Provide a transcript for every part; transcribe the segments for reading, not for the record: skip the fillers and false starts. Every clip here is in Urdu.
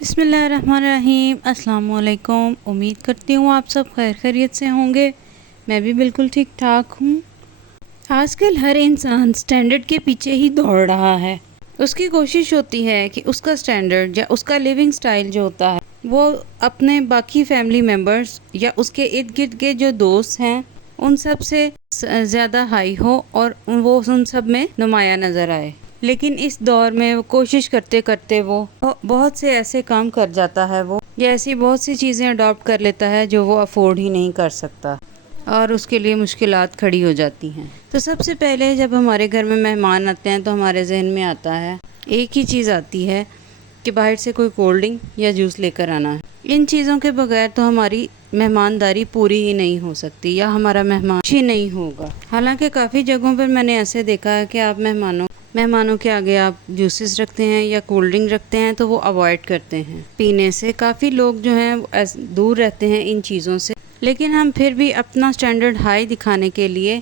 بسم اللہ الرحمن الرحیم۔ السلام علیکم۔ امید کرتی ہوں آپ سب خیر خیریت سے ہوں گے۔ میں بھی بالکل ٹھیک ٹھاک ہوں۔ آج کل ہر انسان سٹینڈرڈ کے پیچھے ہی دوڑ رہا ہے۔ اس کی کوشش ہوتی ہے کہ اس کا سٹینڈرڈ یا اس کا لیونگ سٹائل جو ہوتا ہے وہ اپنے باقی فیملی ممبرز یا اس کے ارد گرد کے جو دوست ہیں ان سب سے زیادہ ہائی ہو اور وہ ان سب میں نمایاں نظر آئے۔ لیکن اس دور میں وہ کوشش کرتے کرتے وہ بہت سے ایسے کام کر جاتا ہے وہ یا ایسی بہت سی چیزیں اڈاپٹ کر لیتا ہے جو وہ افورڈ ہی نہیں کر سکتا اور اس کے لیے مشکلات کھڑی ہو جاتی ہیں۔ تو سب سے پہلے جب ہمارے گھر میں مہمان آتے ہیں تو ہمارے ذہن میں آتا ہے ایک ہی چیز آتی ہے کہ باہر سے کوئی کولڈ ڈرنک یا جوس لے کر آنا ہے۔ ان چیزوں کے بغیر تو ہماری مہمانداری پوری ہی نہیں ہو سکتی یا ہمارا مہمان ہی نہیں ہوگا۔ حالانکہ کافی جگہوں پر میں نے ایسے دیکھا ہے کہ آپ مہمانوں کے آگے آپ جوسز رکھتے ہیں یا کولڈ ڈرنک رکھتے ہیں تو وہ اوائڈ کرتے ہیں پینے سے۔ کافی لوگ جو ہیں دور رہتے ہیں ان چیزوں سے، لیکن ہم پھر بھی اپنا سٹینڈرڈ ہائی دکھانے کے لیے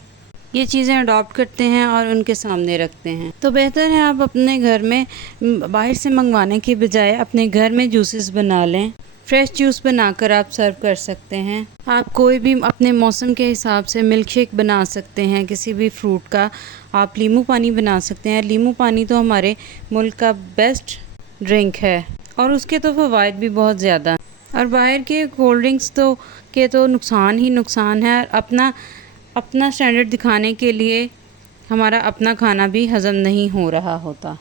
یہ چیزیں اڈاپٹ کرتے ہیں اور ان کے سامنے رکھتے ہیں۔ تو بہتر ہے آپ اپنے گھر میں باہر سے منگوانے کے بجائے اپنے گھر میں جوسز بنا لیں۔ فریش جوس بنا کر آپ سرو کر سکتے ہیں۔ آپ کوئی بھی اپنے موسم کے حساب سے ملک شیک بنا سکتے ہیں کسی بھی فروٹ کا۔ آپ لیمو پانی بنا سکتے ہیں۔ لیمو پانی تو ہمارے ملک کا بیسٹ ڈرنک ہے اور اس کے تو فوائد بھی بہت زیادہ ہیں۔ اور باہر کے کولڈ ڈرنکس تو نقصان ہی نقصان ہے۔ اپنا سٹینڈرڈ دکھانے کے لیے ہمارا اپنا کھانا بھی ہضم نہیں ہو رہا ہوتا۔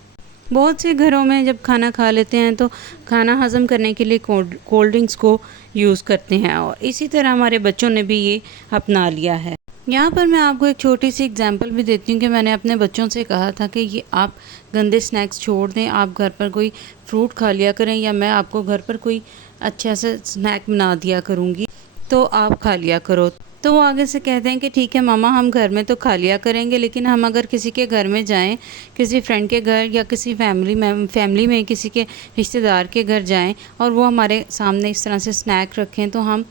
بہت سے گھروں میں جب کھانا کھا لیتے ہیں تو کھانا ہضم کرنے کے لیے کولڈ ڈرنکس کو یوز کرتے ہیں اور اسی طرح ہمارے بچوں نے بھی یہ اپنا لیا ہے۔ یہاں پر میں آپ کو ایک چھوٹی سی اگزامپل بھی دیتی ہوں کہ میں نے اپنے بچوں سے کہا تھا کہ یہ آپ گندے سنیکس چھوڑ دیں، آپ گھر پر کوئی فروٹ کھا لیا کریں یا میں آپ کو گھر پر کوئی اچھا سا سنیک بنا دیا کروں گی تو آپ کھا لیا کرو۔ تو وہ آگے سے کہتے ہیں کہ ٹھیک ہے ماما، ہم گھر میں تو کھا لیا کریں گے، لیکن ہم اگر کسی کے گھر میں جائیں، کسی فرینڈ کے گھر یا کسی فیملی میں کسی کے رشتہ دار کے گھر جائیں اور وہ ہمارے سامنے اس طرح سے سنیک رکھیں تو ہم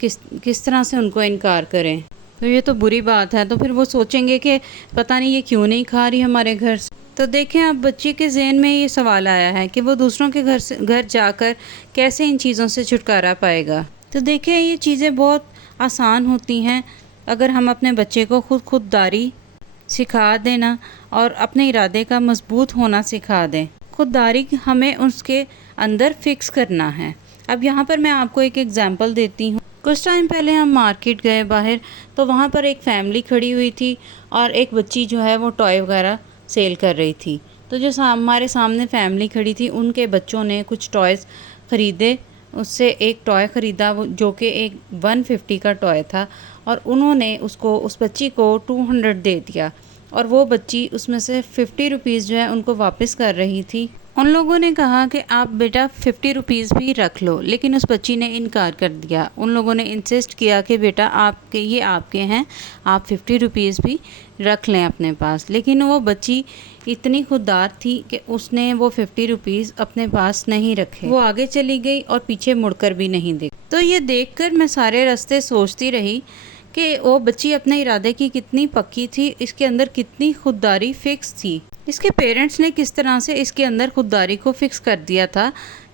کس طرح سے ان کو انکار کریں؟ تو یہ تو بری بات ہے۔ تو پھر وہ سوچیں گے کہ پتہ نہیں یہ کیوں نہیں کھا رہی ہمارے گھر سے۔ تو دیکھیں اب بچے کے ذہن میں یہ سوال آیا ہے کہ وہ دوسروں کے گھر جا کر کیسے ان چیزوں سے چھٹکارا پائے گا۔ تو دیکھیں یہ چیزیں بہت آسان ہوتی ہیں اگر ہم اپنے بچے کو خودداری سکھا دینا اور اپنے ارادے کا مضبوط ہونا سکھا دیں۔ خودداری ہمیں اس کے اندر فکس کرنا ہے۔ اب یہاں پر میں آپ کو ایک ایگزامپل دیتی ہوں۔ کچھ ٹائم پہلے ہم مارکیٹ گئے باہر، تو وہاں پر ایک فیملی کھڑی ہوئی تھی اور ایک بچی جو ہے وہ ٹوائے وغیرہ سیل کر رہی تھی۔ تو جو ہمارے سامنے فیملی کھڑی تھی ان کے بچوں نے کچھ ٹوائز خریدے، اس سے ایک ٹوائے خریدا جو کہ ایک 150 کا ٹوائے تھا اور انہوں نے اس بچی کو 200 دے دیا اور وہ بچی اس میں سے 50 روپیز جو ہے ان کو واپس کر رہی تھی۔ ان لوگوں نے کہا کہ آپ بیٹا 50 روپیز بھی رکھ لو، لیکن اس بچی نے انکار کر دیا۔ ان لوگوں نے انسسٹ کیا کہ بیٹا یہ آپ کے ہیں، آپ 50 روپیز بھی رکھ لیں اپنے پاس۔ لیکن وہ بچی اتنی خوددار تھی کہ اس نے وہ 50 روپیز اپنے پاس نہیں رکھے، وہ آگے چلی گئی اور پیچھے مڑ کر بھی نہیں دیکھی۔ تو یہ دیکھ کر میں سارے راستے سوچتی رہی کہ وہ بچی اپنے ارادے کی کتنی پکی تھی، اس کے اندر کتنی خودداری فکس تھی۔ اس کے پیرنٹس نے کس طرح سے اس کے اندر خودداری کو فکس کر دیا تھا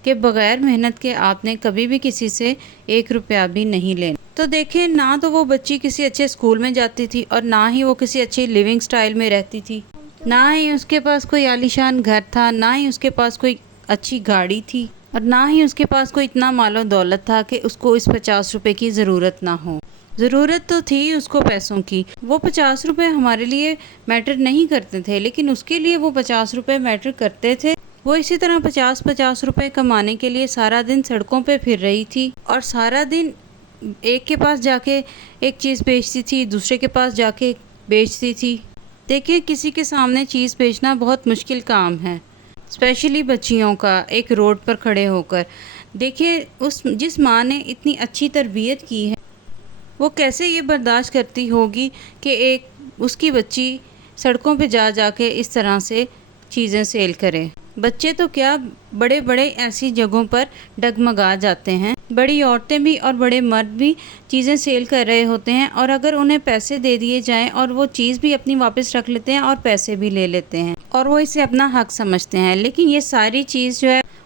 کہ بغیر محنت کے آپ نے کبھی بھی کسی سے 1 روپیہ بھی نہیں لینا۔ تو دیکھیں نہ تو وہ بچی کسی اچھے اسکول میں جاتی تھی اور نہ ہی وہ کسی اچھی لیونگ سٹائل میں رہتی تھی، نہ ہی اس کے پاس کوئی عالیشان گھر تھا، نہ ہی اس کے پاس کوئی اچھی گاڑی تھی اور نہ ہی اس کے پاس کوئی اتنا مال و دولت تھا کہ اس کو اس 50 روپے کی ضرورت نہ ہو۔ ضرورت تو تھی اس کو پیسوں کی۔ وہ 50 روپے ہمارے لیے میٹر نہیں کرتے تھے، لیکن اس کے لیے وہ 50 روپے میٹر کرتے تھے۔ وہ اسی طرح 50 روپے کمانے کے لیے سارا دن سڑکوں پہ پھر رہی تھی اور سارا دن ایک کے پاس جا کے ایک چیز بیچتی تھی، دوسرے کے پاس جا کے بیچتی تھی۔ دیکھیں کسی کے سامنے چیز بیچنا بہت مشکل کام ہے، اسپیشلی بچیوں کا، ایک روڈ پر کھڑے ہو کر۔ دیکھیں جس ماں نے اتنی اچھی تربیت کی ہے وہ کیسے یہ برداشت کرتی ہوگی کہ اس کی بچی سڑکوں پہ جا جا کے اس طرح سے چیزیں سیل کرے۔ بچے تو کیا، بڑے بڑے ایسی جگہوں پر ڈگمگا جاتے ہیں۔ بڑی عورتیں بھی اور بڑے مرد بھی چیزیں سیل کر رہے ہوتے ہیں اور اگر انہیں پیسے دے دیے جائیں اور وہ چیز بھی اپنی واپس رکھ لیتے ہیں اور پیسے بھی لے لیتے ہیں اور وہ اسے اپنا حق سمجھتے ہیں۔ لیکن یہ ساری چیز جو ہے